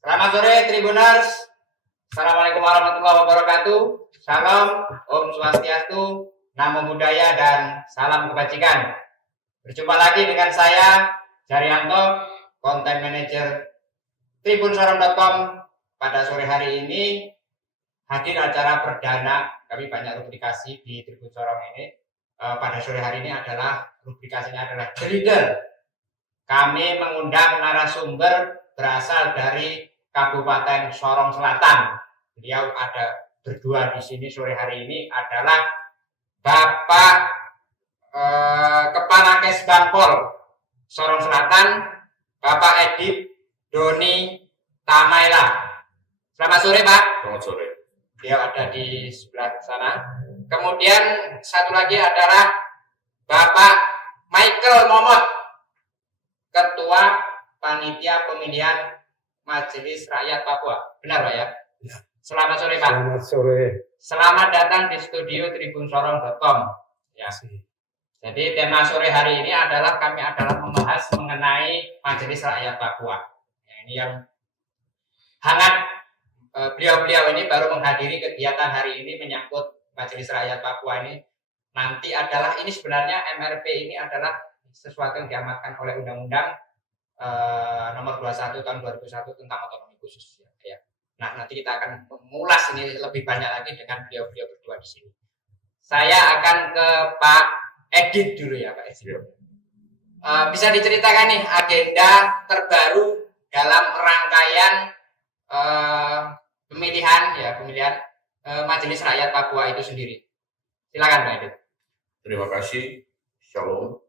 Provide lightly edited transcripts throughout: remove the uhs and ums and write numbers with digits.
Selamat sore Tribuners. Assalamualaikum warahmatullahi wabarakatuh. Salam, Om Swastiastu, Namo Buddhaya, dan salam kebajikan. Berjumpa lagi dengan saya, Jaryanto, Content Manager tribunsorong.com. Pada sore hari ini hadir acara perdana. Kami banyak rubrikasi di Tribun Sorong ini. Pada sore hari ini adalah rubrikasinya adalah The Leader. Kami mengundang narasumber berasal dari Kabupaten Sorong Selatan. Beliau ada berdua di sini sore hari ini adalah Bapak Kepala Kesbangpol Sorong Selatan, Bapak Edi Doni Tamaila. Selamat sore, Pak. Selamat sore. Beliau ada di sebelah sana. Kemudian satu lagi adalah Bapak Michael Momot, Ketua Panitia Pemilihan Majelis Rakyat Papua. Benar, Pak ya? Ya. Selamat sore, Pak. Selamat sore. Selamat datang di studio tribunsorong.com. Ya. Jadi tema sore hari ini adalah kami membahas mengenai Majelis Rakyat Papua. Ya, ini yang hangat. Beliau-beliau ini baru menghadiri kegiatan hari ini menyangkut Majelis Rakyat Papua ini. Nanti adalah ini sebenarnya MRP ini adalah sesuatu yang diamatkan oleh Undang-Undang nomor 21 tahun 2001 tentang otonomi khusus. Ya. Nah, nanti kita akan mengulas ini lebih banyak lagi dengan beliau-beliau berdua di sini. Saya akan ke Pak Edit dulu ya, Pak Edit. Bisa diceritakan nih agenda terbaru dalam rangkaian pemilihan Majelis Rakyat Papua itu sendiri. Silakan, Pak Edit. Terima kasih. Shalom.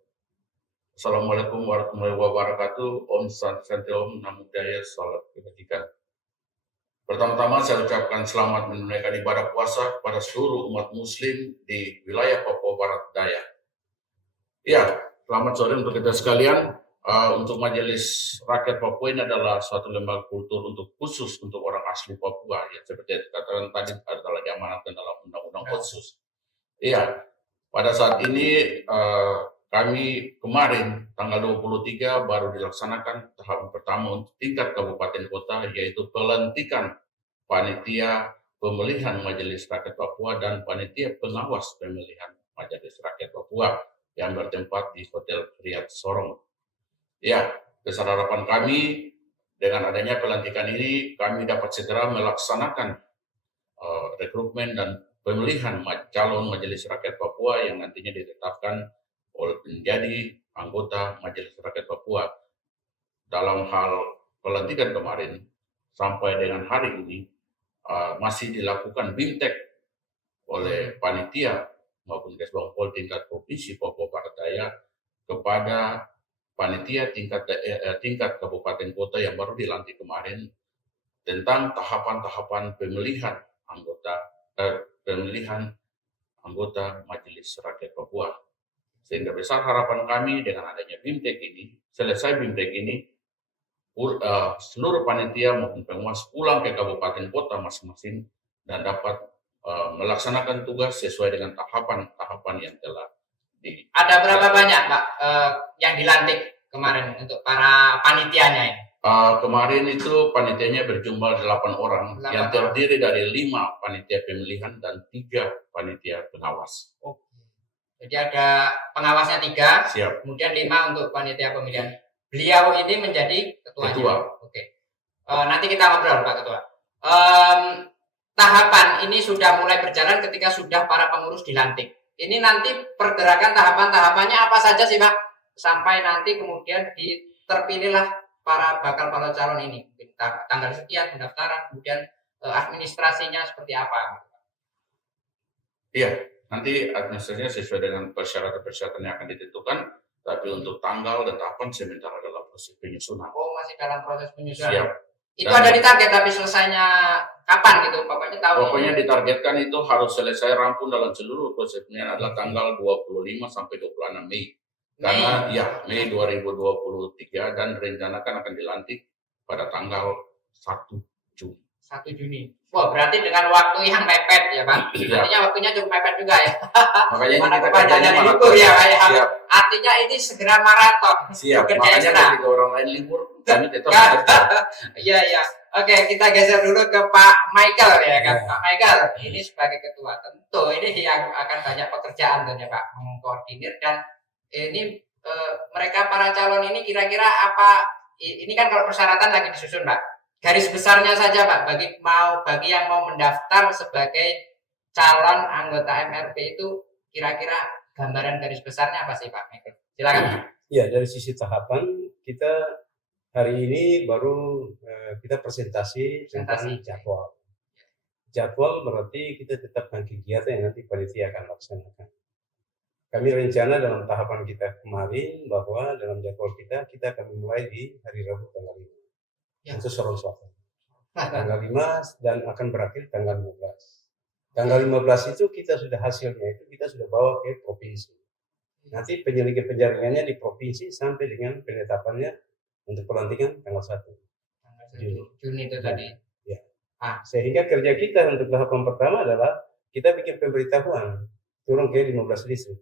Assalamualaikum warahmatullahi wabarakatuh. Om Santi Om, Namo Buddhaya, salam kebajikan. Pertama-tama saya ucapkan selamat menunaikan ibadah puasa kepada seluruh umat muslim di wilayah Papua Barat Daya. Ya, selamat sore untuk kita sekalian. Untuk Majelis Rakyat Papua ini adalah suatu lembaga kultur untuk khusus untuk orang asli Papua. Ya, seperti yang dikatakan tadi adalah diamanatkan dalam undang-undang khusus. Iya, pada saat ini kami kemarin tanggal 23 baru dilaksanakan tahap pertama untuk tingkat kabupaten kota, yaitu pelantikan panitia pemilihan Majelis Rakyat Papua dan panitia pengawas pemilihan Majelis Rakyat Papua yang bertempat di Hotel Riyadh Sorong. Ya, besar harapan kami dengan adanya pelantikan ini kami dapat segera melaksanakan rekrutmen dan pemilihan calon Majelis Rakyat Papua yang nantinya ditetapkan menjadi anggota Majelis Rakyat Papua. Dalam hal pelantikan kemarin sampai dengan hari ini masih dilakukan BIMTEK oleh panitia maupun Kesbangpol tingkat provinsi Papua Barat Daya kepada panitia tingkat kabupaten kota yang baru dilantik kemarin tentang tahapan-tahapan pemilihan anggota Majelis Rakyat Papua. Sehingga besar harapan kami dengan adanya BIMTEK ini, selesai BIMTEK ini, seluruh panitia maupun pengawas pulang ke kabupaten kota masing-masing dan dapat melaksanakan tugas sesuai dengan tahapan-tahapan yang telah Ada berapa banyak, Pak, yang dilantik kemarin untuk para panitianya ini? Kemarin itu panitianya berjumlah 8 orang yang terdiri dari 5 panitia pemilihan dan 3 panitia pengawas. Oh. Jadi ada pengawasnya 3, siap. Kemudian 5 untuk panitia pemilihan. Beliau ini menjadi ketua. Oke. Nanti kita ngobrol, Pak Ketua. Tahapan ini sudah mulai berjalan ketika sudah para pengurus dilantik. Ini nanti pergerakan tahapan-tahapannya apa saja sih, Pak? Sampai nanti kemudian terpilihlah para bakal calon ini. Tanggal sekian pendaftaran, kemudian administrasinya seperti apa? Iya. Nanti administrasinya sesuai dengan persyaratan-persyaratan yang akan ditentukan, tapi untuk tanggal dan tahapan sementara dalam proses penyusunan. Oh, masih dalam proses penyusunan. Siap. Itu dan ada ditarget, tapi selesainya kapan gitu? Pokoknya ditargetkan itu harus selesai rampung dalam seluruh prosesnya adalah tanggal 25 sampai 26 Mei. Karena Mei 2023 dan rencanakan akan dilantik pada tanggal 1 Juni. 1 Juni. Wah, berarti dengan waktu yang mepet ya, Pak. Artinya waktunya cukup mepet juga ya. Makanya mana kepanjangan libur ya, Pak. Ya. Artinya ini segera maraton. Siap. Makanya ketika orang lain libur, kami tetap bekerja. Iya. Oke, kita geser dulu ke Pak Michael ya kan. Ya. Pak Michael, ini sebagai ketua tentu ini yang akan banyak pekerjaan tentunya Pak, mengkoordinir dan ini mereka para calon ini kira-kira apa? Ini kan kalau persyaratan lagi disusun Pak. Garis besarnya saja Pak, bagi yang mau mendaftar sebagai calon anggota MRP itu kira-kira gambaran garis besarnya apa sih Pak Michael? Silakan. Ya, dari sisi tahapan kita hari ini baru kita presentasi tentang jadwal. Jadwal berarti kita tetapkan kegiatan yang nanti panitia akan laksanakan. Kami rencana dalam tahapan kita kemarin bahwa dalam jadwal kita akan mulai di hari Rabu tanggal 5. Ya. Itu Sorong Selatan. Tanggal 5 dan akan berakhir tanggal 15. Tanggal 15 itu kita sudah hasilnya itu kita sudah bawa ke provinsi. Nanti penjaringannya di provinsi sampai dengan penetapannya untuk pelantikan tanggal 1 Juni itu tadi. Ya. Sehingga kerja kita untuk tahapan pertama adalah kita bikin pemberitahuan turun ke 15 distrik.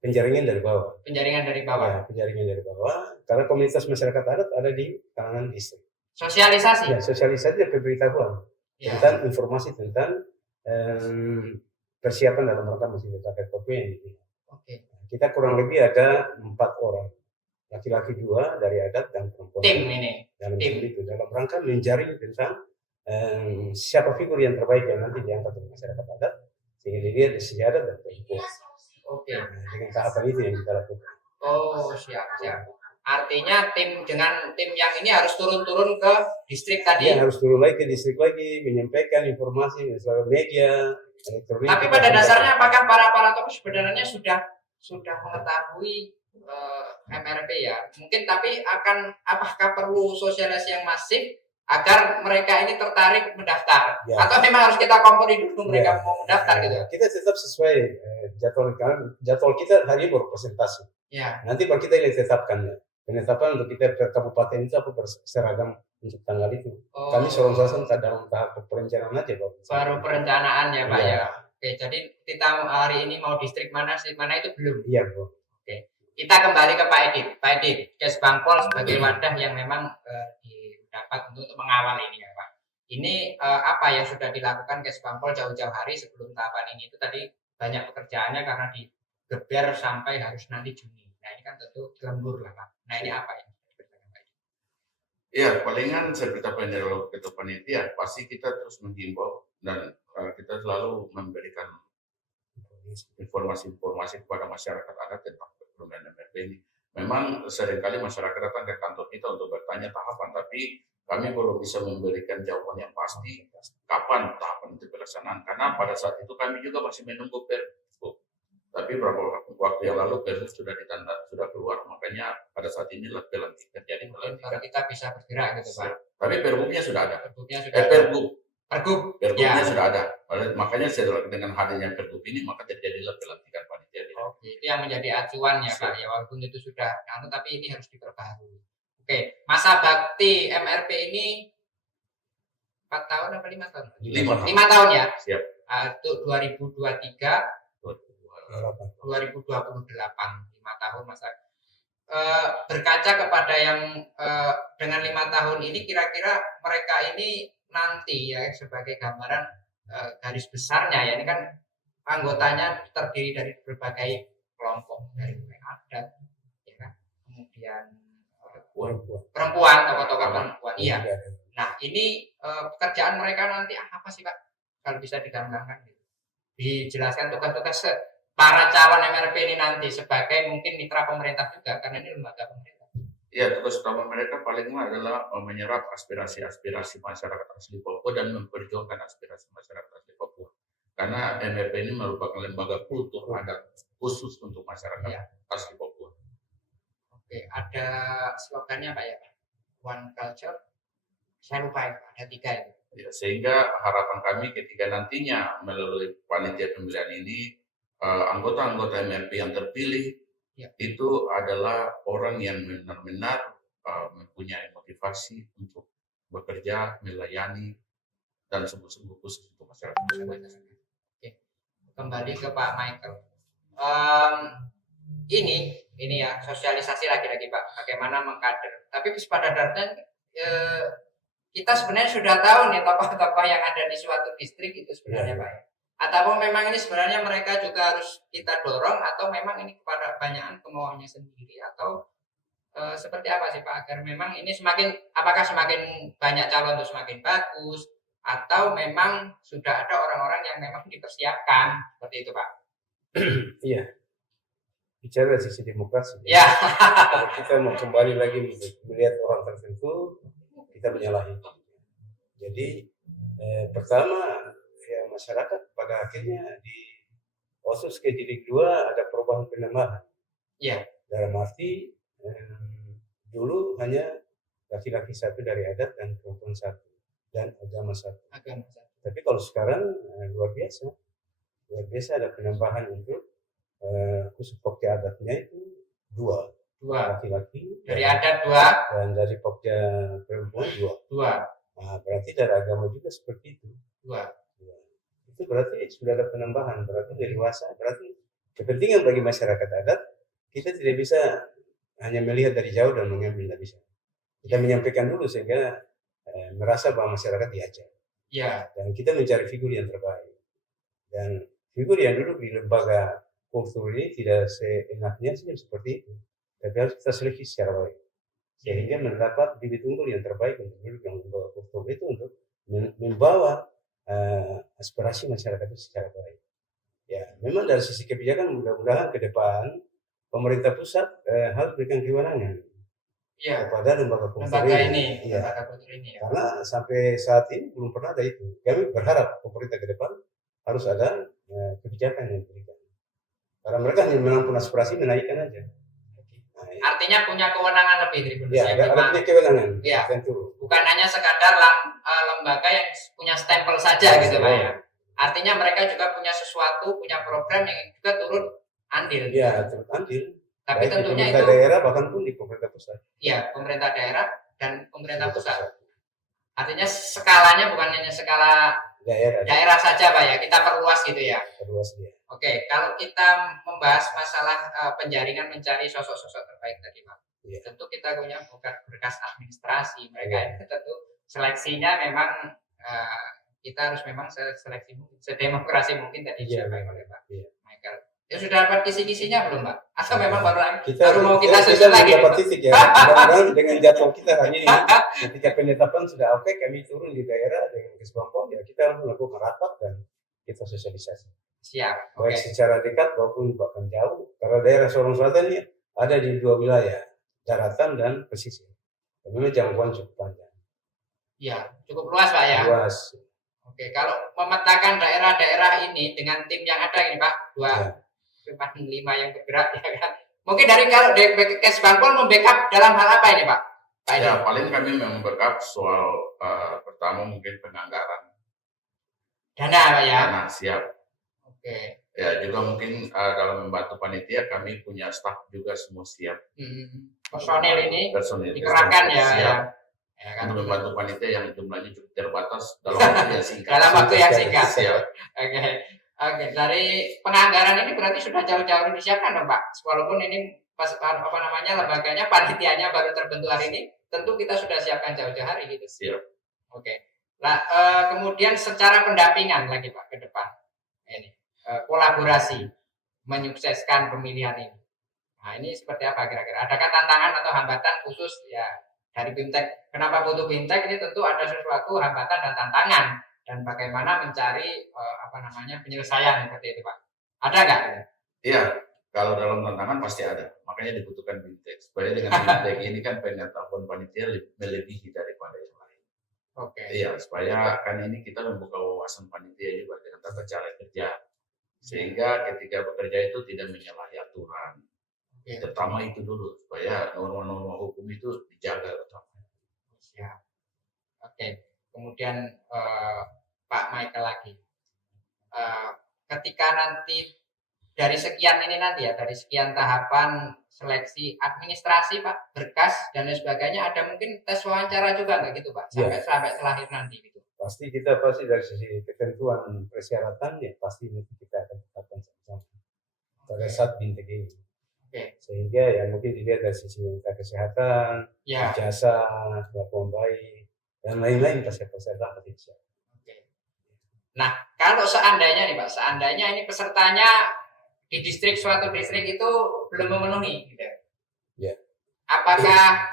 Penjaringan dari bawah. Penjaringan dari bawah. Ya, penjaringan dari bawah. Karena komunitas masyarakat adat ada di kalangan distrik. Sosialisasi. Ya, sosialisasi dan pemberitahuan tentang informasi tentang persiapan dalam rangka Masyarakat Adat Papua yang dipilih. Oke. Kita kurang lebih ada 4 orang, laki-laki 2 dari adat dan perempuan. Tim ini. Itu dalam rangka menjaring tentang siapa figur yang terbaik yang nanti diangkat oleh masyarakat adat sehingga dilihat di segi adat dan perempuan. Oke. Dengan tahapan itu yang kita lakukan. Oh, siap. Artinya dengan tim yang ini harus turun ke distrik tadi. Iya, harus turun lagi ke distrik lagi, menyampaikan informasi melalui media, elektronik. Tapi pada dasarnya apakah para tokoh sebenarnya sudah mengetahui MRP ya? Mungkin tapi apakah perlu sosialisasi yang masif agar mereka ini tertarik mendaftar? Ya. Atau memang harus kita kompori dulu mereka mau mendaftar gitu? Kita tetap sesuai jadwal kita hari ini baru presentasi. Ya. Nanti baru kita tetapkan. Penetapan untuk kita per kabupaten itu apa berseragam untuk tanggal itu. Kami Sorong Selatan dalam tahap perencanaan aja Pak. Baru perencanaan ya Pak ya. Oke, jadi kita hari ini mau distrik mana itu belum. Iya Bro. Oke, kita kembali ke Pak Edit. Pak Edit, Kesbangpol sebagai wadah yang memang didapat untuk mengawal ini ya Pak. Ini apa yang sudah dilakukan Kesbangpol jauh-jauh hari sebelum tahapan ini itu tadi banyak pekerjaannya karena digeber sampai harus nanti Juni. Nah ini kan tentu lembur lah Pak. Nah ini apa ya? Ya, palingan seperti apa yang dilakukan ketua panitia, pasti kita terus menghimbau dan kita selalu memberikan informasi kepada masyarakat adat tentang perkembangan MRP ini. Memang seringkali masyarakat datang ke kantor kita untuk bertanya tahapan, tapi kami belum bisa memberikan jawaban yang pasti kapan tahapan itu pelaksanaan. Karena pada saat itu kami juga masih menunggu Pergub. Tapi beberapa waktu yang lalu Pergub sudah sudah keluar, makanya pada saat inilah pelantikan terjadi. Kalau kita bisa bergerak gitu Pak. Tapi Pergubnya sudah ada. Pergubnya sudah ada. Makanya dengan hadirnya Pergub ini maka terjadilah pelantikan panitia. Itu yang menjadi acuan ya Pak. Ya walaupun itu sudah tapi ini harus diperbaharui. Oke, masa bakti MRP ini 4 tahun apa 5 tahun? 5 tahun ya. Siap. Untuk 2023 2028 5 tahun masa. Berkaca kepada yang dengan 5 tahun ini kira-kira mereka ini nanti ya sebagai gambaran garis besarnya ya ini kan anggotanya terdiri dari berbagai kelompok dari mulai adat ya kan kemudian perempuan tokoh-tokoh perempuan iya. Nah ini pekerjaan mereka nanti apa sih Pak kalau bisa digambarkan dijelaskan tugas-tugas para calon MRP ini nanti sebagai mungkin mitra pemerintah juga karena ini lembaga pemerintah. Ya, tugas utama mereka palingnya adalah menyerap aspirasi masyarakat asli Papua dan memperjuangkan aspirasi masyarakat asli Papua. Karena MRP ini merupakan lembaga kultur adat khusus untuk masyarakat asli Papua. Oke, ada slogannya Pak ya, One Culture. Saya lupa ya, ada 3 itu. Ya, sehingga harapan kami ketika nantinya melalui panitia pemilihan ini anggota-anggota MRP yang terpilih itu adalah orang yang benar-benar mempunyai motivasi untuk bekerja, melayani, dan sungguh-sungguh khusus untuk masyarakat. Oke. Kembali ke Pak Michael. Ini ya sosialisasi lagi-lagi Pak, bagaimana mengkader. Tapi pada dasarnya kita sebenarnya sudah tahu nih tokoh-tokoh yang ada di suatu distrik itu sebenarnya Pak ya. Atau memang ini sebenarnya mereka juga harus kita dorong atau memang ini kepada kebanyakan kemauannya sendiri atau seperti apa sih Pak agar memang ini apakah semakin banyak calon itu semakin bagus atau memang sudah ada orang-orang yang memang dipersiapkan seperti itu Pak? Iya, bicara dari sisi demokrasi. Ya. Kalau kita mau kembali lagi melihat orang tertentu, kita menyalahi. Jadi pertama ya masyarakat pada akhirnya di Osus ke jilid 2 ada perubahan penambahan. Iya. Dalam arti dulu hanya laki-laki satu dari adat dan perempuan satu dan agama satu. Tapi kalau sekarang luar biasa ada penambahan untuk khusus Pokja adatnya itu dua laki-laki dari adat 2 dan dari Pokja perempuan 2. Nah, berarti dari agama juga seperti itu. 2. Itu berarti sudah ada penambahan, berarti dewasa, berarti kepentingan bagi masyarakat adat kita tidak bisa hanya melihat dari jauh dan mengambil, tidak bisa. Kita menyampaikan dulu sehingga merasa bahwa masyarakat diajak. Ya. Dan kita mencari figur yang terbaik. Dan figur yang duduk di lembaga kultur ini tidak seenaknya sih seperti itu. Tapi harus kita seleksi secara baik. Sehingga mendapat bibit unggul yang terbaik untuk duduk yang lembaga kultur itu untuk membawa aspirasi masyarakat itu secara baik. Ya, memang dari sisi kebijakan mudah-mudahan ke depan pemerintah pusat harus berikan kewenangan kepada lembaga kultur ini. Ya. Karena sampai saat ini belum pernah ada itu. Kami berharap pemerintah ke depan harus ada kebijakan yang diberikan. Karena mereka hanya menampung aspirasi, menaikkan aja. Artinya punya kewenangan lebih Tribunus. Ya, ada punya kewenangan. Ya. Tentu. Bukan hanya sekadar lembaga yang punya stempel saja gitu Pak ya. Artinya mereka juga punya sesuatu, punya program yang juga turut andil. Ya, turut andil. Tapi baik tentunya di pemerintah itu daerah bahkan pun di pemerintah pusat. Iya, pemerintah daerah dan pemerintah pusat. Artinya skalanya bukan hanya skala daerah saja Pak ya, kita perluas gitu ya. Perluas ya. Oke, kalau kita membahas masalah penjaringan mencari sosok-sosok terbaik tadi Pak, tentu kita punya berkas administrasi mereka ini tentu seleksinya memang kita harus memang seleksi mungkin, sedemokrasi mungkin tadi disampaikan oleh Pak Michael. Ya sudah dapat kisi-kisinya belum Pak? Atau memang baru mau kita susun lagi? Dapat titik ya. Mudah-mudahan dengan jadwal kita hari ini, ketika penetapan sudah oke, kami turun di daerah dengan Kesbangpol, ya kita langsung melakukan rapat dan kita sosialisasi. Siap. Baik secara dekat maupun bahkan jauh. Karena daerah Sorong Selatan ini ada di 2 wilayah, daratan dan pesisir. Memang jangkauan cukup panjang. Iya, cukup luas Pak ya. Luas. Oke, kalau memetakan daerah-daerah ini dengan tim yang ada ini Pak, 4-5 yang bergerak ya kan. Mungkin kalau Kesbangpol membackup dalam hal apa ini Pak? Ya, paling kami membackup soal pertama mungkin penganggaran. Dana Pak ya. Dana, siap. Oke. Ya, juga mungkin dalam membantu panitia kami punya staf juga semua siap. Personil ini dikerahkan ya. Ya kan? Untuk membantu panitia yang jumlahnya cukup terbatas dalam waktu yang singkat. Dalam waktu yang singkat. Siap. Oke. Dari penganggaran ini berarti sudah jauh-jauh disiapkan dong Pak. Walaupun ini lembaganya, panitianya baru terbentuk hari ini, tentu kita sudah siapkan jauh-jauh hari gitu. Siap. Oke. Nah, kemudian secara pendampingan lagi Pak ke depan. Ini kolaborasi menyukseskan pemilihan ini. Nah, ini seperti apa kira-kira? Adakah tantangan atau hambatan khusus ya dari BIMTEK? Kenapa butuh BIMTEK? Ini tentu ada sesuatu hambatan dan tantangan dan bagaimana mencari penyelesaian seperti itu Pak. Ada nggak? Iya, kalau dalam tantangan pasti ada. Makanya dibutuhkan BIMTEK. Supaya dengan BIMTEK ini kan pengetahuan panitia melebihi daripada yang lain. Oke. Iya, supaya kan ini kita membuka wawasan panitia juga dengan tata cara kerja. Sehingga ketika bekerja itu tidak menyalahi aturan. Terutama itu dulu, supaya norma-norma hukum itu dijaga utama. Siap. Oke. Kemudian Pak Michael lagi. Ketika nanti dari sekian tahapan seleksi administrasi Pak, berkas dan lain sebagainya, ada mungkin tes wawancara juga nggak gitu Pak? Sampai terakhir nanti gitu. Pasti dari sisi ketentuan persyaratannya pasti nanti kita akan tetapkan sama-sama pada saat BIMTEK ini. Sehingga ya mungkin dilihat dari sisi kesehatan, ijazah, kelakuan baik, dan lain-lain peserta potensial. Oke. Nah, kalau seandainya nih Pak, seandainya ini pesertanya di suatu distrik itu belum memenuhi, gitu. Ya. Apakah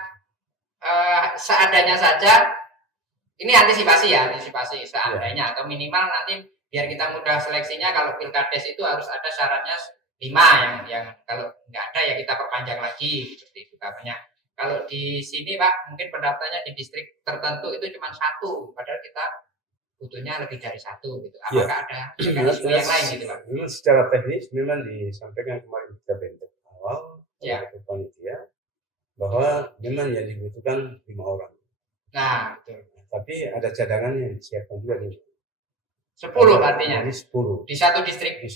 seadanya saja? Ini antisipasi seandainya atau minimal nanti biar kita mudah seleksinya. Kalau Pilkades itu harus ada syaratnya 5 yang kalau nggak ada ya kita perpanjang lagi seperti itu katanya. Kalau di sini Pak mungkin pendaftarnya di distrik tertentu itu cuma 1, padahal kita butuhnya lebih dari 1 gitu. Apakah ada mekanisme yang lain gitu Pak? Memang secara teknis memang disampaikan kemarin kita bentuk awal oleh panitia bahwa memang yang dibutuhkan 5 orang. Nah, betul. Tapi ada cadangan yang disiapkan juga nih. 10 artinya. Jadi 10. Di satu distrik. Di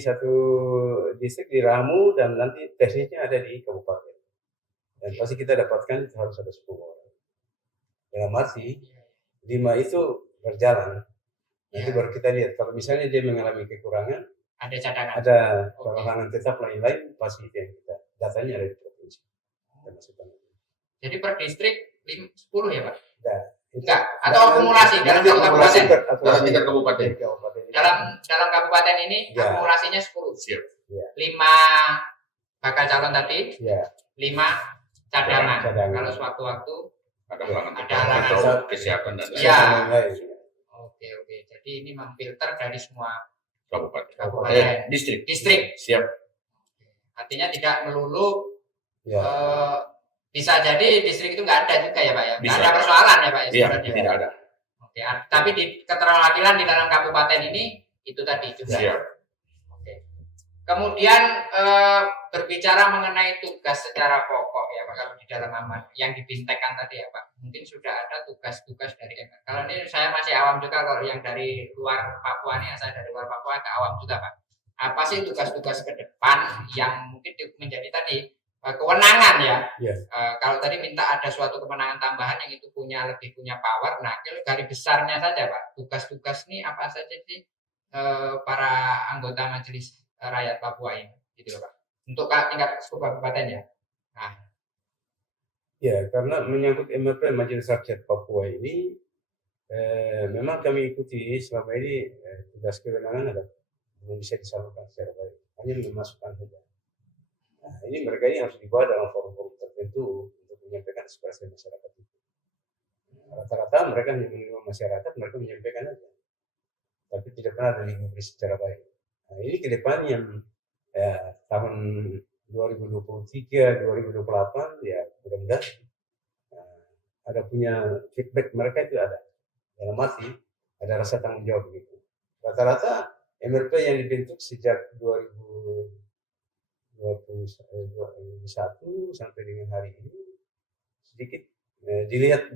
satu distrik di Ramu, dan nanti teknisnya ada di kabupaten. Dan pasti kita dapatkan itu harus ada 10 orang. Dalam arti 5 itu berjalan. Nanti baru kita lihat kalau misalnya dia mengalami kekurangan, ada cadangan. Ada kekurangan tetap lain-lain, pasti itu yang kita datanya ada di provinsi. Jadi per distrik 10 ya Pak? Enggak. Atau akumulasi dalam satu kabupaten? Dalam tingkat kabupaten. Dalam kabupaten ini akumulasinya 10. Siap. 5 bakal calon tadi, 5 cadangan. Kalau sewaktu-waktu ada halangan atau kesehatan dan lain-lain. Oke. Jadi ini memfilter dari semua kabupaten. Distrik. Siap. Artinya tidak melulu bisa jadi distrik itu nggak ada juga ya Pak ya? Nggak ada persoalan ya Pak ya? Iya, tidak ada. Oke, tapi di keterwakilan di dalam kabupaten ini itu tadi juga. Siap. Oke. Kemudian berbicara mengenai tugas secara pokok ya Pak, kalau di dalam amanat yang dibintekkan tadi ya Pak, mungkin sudah ada tugas-tugas dari MR. Kalau ini saya masih awam juga, kalau yang dari luar Papua nih, saya dari luar Papua agak awam juga Pak. Apa sih tugas-tugas ke depan yang mungkin menjadi tadi kewenangan ya? Kalau tadi minta ada suatu kewenangan tambahan yang itu lebih punya power. Nah, dari besarnya saja Pak, tugas-tugas ini apa saja sih para anggota Majelis Rakyat Papua ini, gitu Pak? Untuk tingkat kabupaten ya. Nah. Ya, karena menyangkut MRP Majelis Rakyat Papua ini, memang kami ikuti selama ini tugas kewenangan belum bisa disalurkan secara baik, hanya memasukkan saja. Nah, ini mereka ini harus dibawa dalam forum-forum tertentu untuk menyampaikan aspirasi masyarakat itu. Rata-rata mereka hanya menerima masyarakat, mereka menyampaikan aja, tapi tidak pernah ada diberi secara baik. Nah, ini ke depan yang tahun 2023, 2028 ya mudah-mudahan ada punya feedback mereka itu ada. Dalam arti ada rasa tanggung jawab begitu. Rata-rata MRP yang dibentuk sejak 2021 sampai dengan hari ini sedikit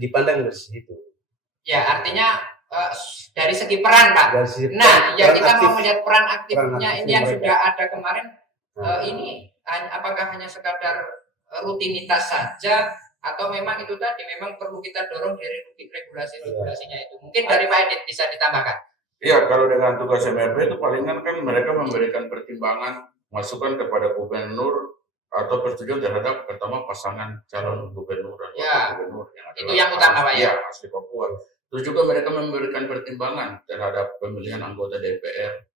dipandang dari situ. Ya, artinya dari segi peran Pak. Kita mau melihat peran aktifnya ini yang mereka sudah ada kemarin. Ini apakah hanya sekadar rutinitas saja atau memang itu tadi memang perlu kita dorong dari regulasinya itu? Mungkin dari Pak Edit bisa ditambahkan. Iya, kalau dengan tugas MRP itu palingan kan mereka memberikan pertimbangan, masukan kepada gubernur atau persetujuan terhadap pertama pasangan calon gubernur dan wakil gubernur yang adalah itu yang utama Pak ya. Asli Papua. Terus juga mereka memberikan pertimbangan terhadap pemilihan anggota DPR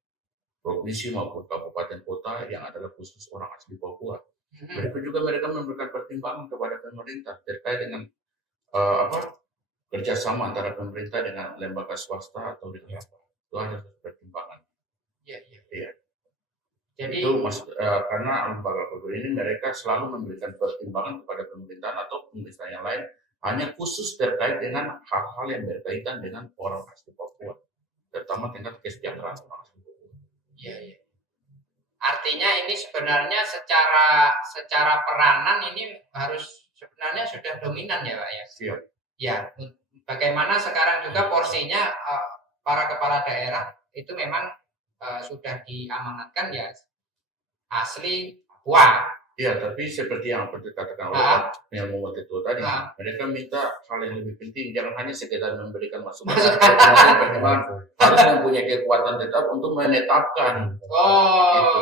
provinsi maupun kabupaten kota yang adalah khusus orang asli Papua. Mereka memberikan pertimbangan kepada pemerintah terkait dengan kerjasama antara pemerintah dengan lembaga swasta atau dengan apa. Itu ada pertimbangan. Iya. Jadi itu karena lembaga kedua ini mereka selalu memberikan pertimbangan kepada pemerintahan atau pemerintah yang lain hanya khusus terkait dengan hal-hal yang berkaitan dengan orang asli Papua, terutama tingkat kesejahteraan orang asli Papua. Iya. Artinya ini sebenarnya secara peranan ini harus sebenarnya sudah dominan ya Pak ya. Siap. Ya, bagaimana sekarang juga porsinya para kepala daerah itu memang sudah diamanatkan ya asli Papua. Iya, tapi seperti yang dikatakan oleh yang membuat itu tadi, mereka minta hal yang lebih penting, jangan hanya sekedar memberikan masukan, harus mempunyai kekuatan tetap untuk menetapkan.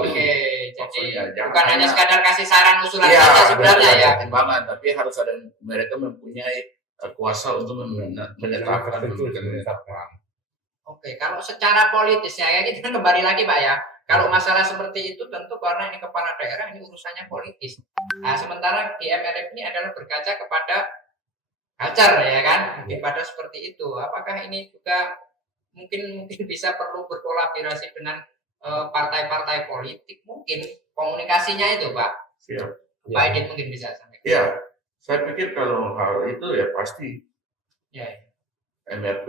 Oke. Jadi bukan hanya sekadar kasih saran usulan saja sebenarnya ya. Pertimbangan, tapi harus ada mereka mempunyai kuasa untuk menetapkan tertentu memberikan menetapkan. Oke, kalau secara politisnya ya kita kembali lagi Pak ya. Kalau masalah seperti itu tentu karena ini kepala daerah ini urusannya politis. Nah, sementara di MRF ini adalah berkaca kepada culture ya kan, mungkin pada seperti itu. Apakah ini juga mungkin bisa perlu berkolaborasi dengan partai-partai politik mungkin komunikasinya itu Pak. Siap. Pak Edit mungkin bisa sampaikan. Ya, saya pikir kalau hal itu ya pasti Ya. MRP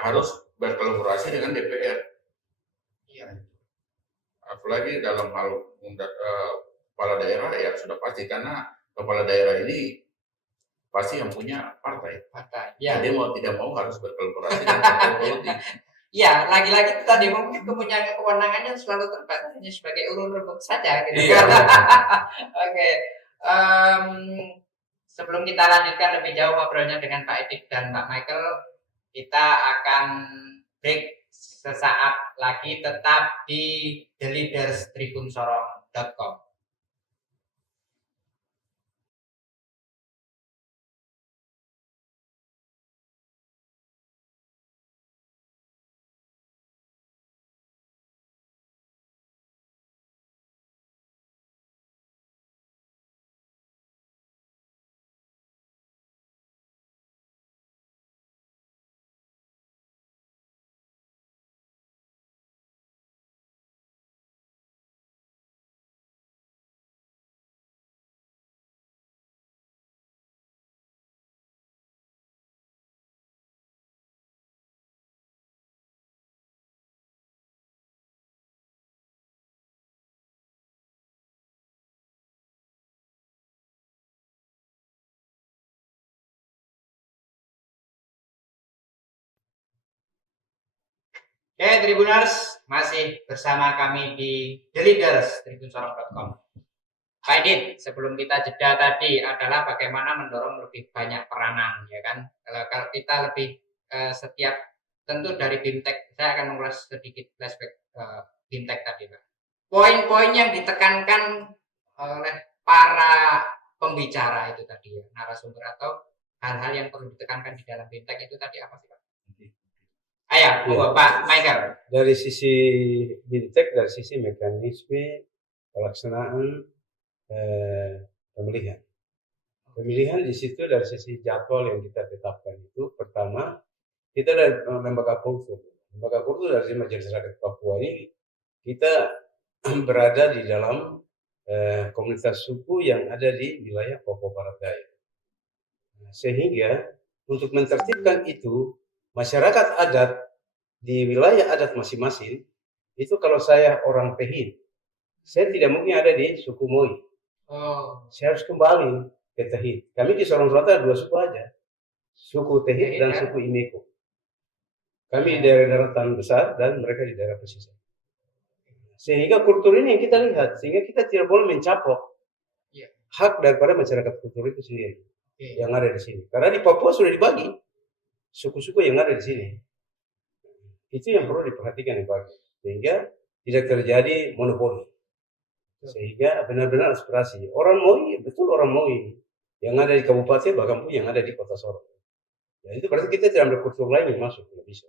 harus berkolaborasi dengan DPR. Iya. Apalagi dalam hal kepala daerah ya sudah pasti karena kepala daerah ini pasti yang punya partai. Ya. Jadi mau tidak mau harus berkolaborasi dengan partai politik. Ya, lagi-lagi tadi mungkin kewenangannya selalu terbatas hanya sebagai urun-urun saja. Gitu. Iya. Oke. Sebelum kita lanjutkan lebih jauh ngobrolnya dengan Pak Edik dan Pak Michael, kita akan break sesaat lagi tetap di theleaderstribunsorong.com. Oke, Tribuners, masih bersama kami di theleaderstribunsorong.com. Pak Edit, sebelum kita jeda tadi adalah bagaimana mendorong lebih banyak peranan, ya kan? Kalau kita lebih setiap tentu dari BIMTEK, saya akan mengulas sedikit flashback BIMTEK tadi, Pak. Poin-poin yang ditekankan oleh para pembicara itu tadi ya, narasumber atau hal-hal yang perlu ditekankan di dalam BIMTEK itu tadi apa sih, Pak? Ayo, Pak Michael. Dari sisi BIMTEK, dari sisi mekanisme pelaksanaan pemilihan. Pemilihan di situ dari sisi jadwal yang kita tetapkan itu, pertama kita dari lembaga kultur. Lembaga kultur dari Majelis Rakyat Papua ini kita berada di dalam komunitas suku yang ada di wilayah Papua Barat Daya. Sehingga untuk mentertibkan itu, masyarakat adat di wilayah adat masing-masing, itu kalau saya orang Pehin, saya tidak mungkin ada di suku Moi. Saya harus kembali ke Tehit. Kami di Sorong Selatan 2 suku aja, suku Tehit dan suku Imeko. Kami di daerah daratan besar dan mereka di daerah pesisir. Sehingga kultur ini yang kita lihat, sehingga kita tidak boleh mencaplok hak daripada masyarakat kultur itu sendiri yang ada di sini. Karena di Papua sudah dibagi suku-suku yang ada di sini. Itu yang perlu diperhatikan yang bagus, sehingga tidak terjadi monopoli. Sehingga benar-benar aspirasi orang Moi, betul orang Moi yang ada di kabupaten bahkan pun yang ada di kota Sorong. Ya, itu berarti kita tidak ada kultur lain yang masuk, tidak bisa.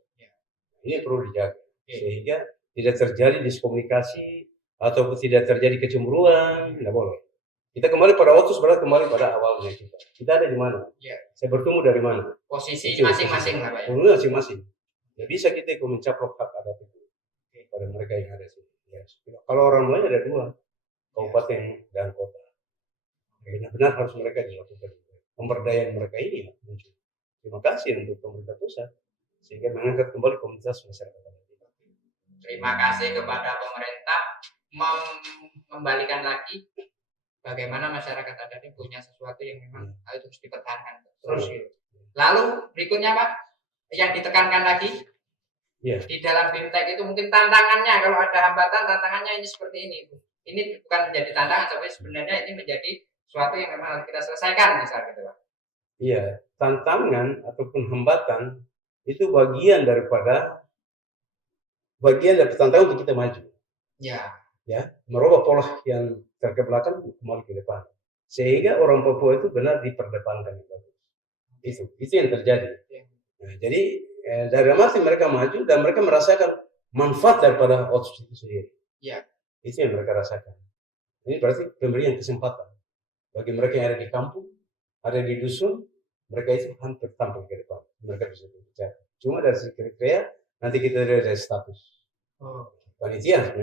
Ini perlu dijaga sehingga tidak terjadi diskomunikasi ataupun tidak terjadi kecemburuan, tidak boleh. Kita kembali pada waktu sebenarnya kembali pada awalnya kita. Kita ada di mana? Saya bertemu dari mana? Posisi masing-masing lah Pak. Posisi masing-masing. Tidak bisa kita ikut mencaplok hak adat itu pada mereka yang ada di sini. Ya. Kalau orang lain ada 2, kabupaten dan kota. Benar-benar harus mereka dilakukan. Pemberdayaan mereka ini muncul. Terima kasih untuk pemerintah pusat sehingga mengangkat kembali komunitas masyarakat. Terima kasih kepada pemerintah membalikan lagi bagaimana masyarakat adat ini punya sesuatu yang memang harus dipertahankan terus. Lalu berikutnya Pak, yang ditekankan lagi di dalam BIMTEK itu mungkin tantangannya, kalau ada hambatan tantangannya ini seperti ini. Ini bukan menjadi tantangan, tapi sebenarnya ini menjadi sesuatu yang memang harus kita selesaikan misalnya gitu Pak. Iya, tantangan ataupun hambatan itu bagian dari tantangan untuk kita maju. Ya, merubah pola yang terkebelakang kembali ke depan. Sehingga orang Papua itu benar diperdepankan. Itu yang terjadi. Nah, jadi dalam arti mereka maju dan mereka merasakan manfaat daripada otsus itu sendiri. Iya. Itu yang mereka rasakan. Ini berarti pemberian kesempatan bagi mereka yang ada di kampung, ada di dusun, mereka itu hampir tampil ke depan. Mereka bisa berbicara. Cuma dari segi kriteria nanti kita lihat dari status. Panitia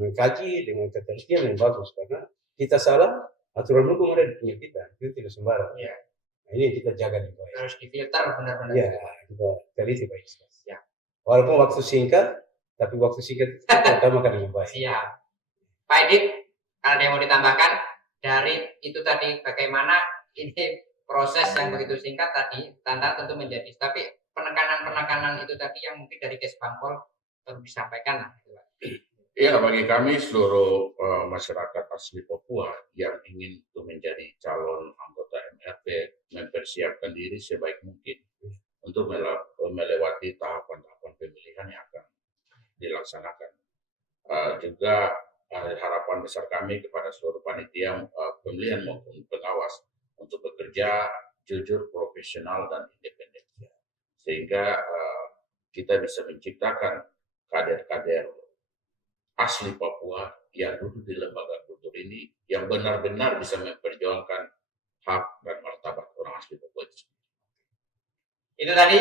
mengkaji dengan ketelitian yang bagus karena kita salah, aturan hukum ada di punya kita, itu tidak sembarang. Iya. Nah, ini yang kita jaga di baik. Harus difilter benar-benar. Ya, kita teliti baik. Ya. Walaupun waktu singkat, tapi waktu singkat kita utamakan dengan baik. Siap. Pak Edit, kalau ada yang mau ditambahkan dari itu tadi bagaimana ini proses yang begitu singkat tadi, tanda tentu menjadi, tapi penekanan itu tadi yang mungkin dari Kes Bangpol perlu disampaikan lah. Iya, bagi kami seluruh masyarakat asli Papua yang ingin untuk menjadi calon anggota MRP mempersiapkan diri sebaik mungkin untuk melewati tahapan-tahapan pemilihan yang akan dilaksanakan. Juga harapan besar kami kepada seluruh panitia pemilihan maupun pengawas untuk bekerja jujur, profesional, dan independen, sehingga kita bisa menciptakan kader-kader asli Papua yang duduk di lembaga kultur ini yang benar-benar bisa memperjuangkan hak dan martabat orang asli Papua itu. Itu tadi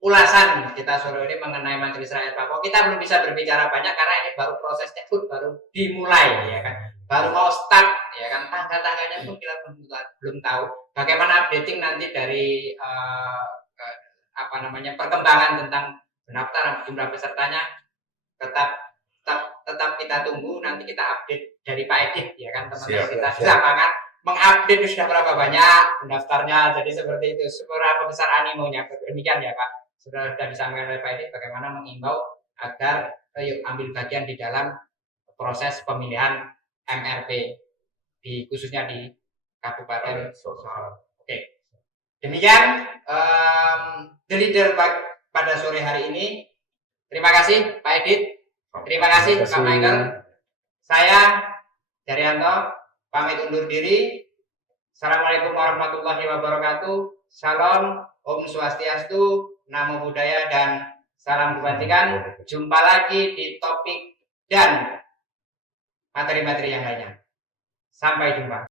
ulasan kita sore ini mengenai Majelis Rakyat Papua. Kita belum bisa berbicara banyak karena ini baru prosesnya pun baru dimulai, ya kan, baru mau start, ya kan, tangga-tangganya pun kita belum tahu. Bagaimana updating nanti dari perkembangan tentang pendaftaran jumlah pesertanya tetap kita tunggu, nanti kita update dari Pak Edit, ya kan, teman-teman kita di lapangan mengupdate sudah berapa banyak pendaftarnya, jadi seperti itu, seberapa besar animonya. Demikian ya Pak, sudah disampaikan oleh Pak Edit bagaimana mengimbau agar ambil bagian di dalam proses pemilihan MRP khususnya di Kabupaten Sorong. Oke. Demikian The Leader pada sore hari ini. Terima kasih Pak Edit. Terima kasih Pak Michael. Saya Daryanto pamit undur diri. Assalamualaikum warahmatullahi wabarakatuh. Salam, Om Swastiastu, Namo Buddhaya, dan salam kebajikan. Jumpa lagi di topik dan materi-materi yang lainnya. Sampai jumpa.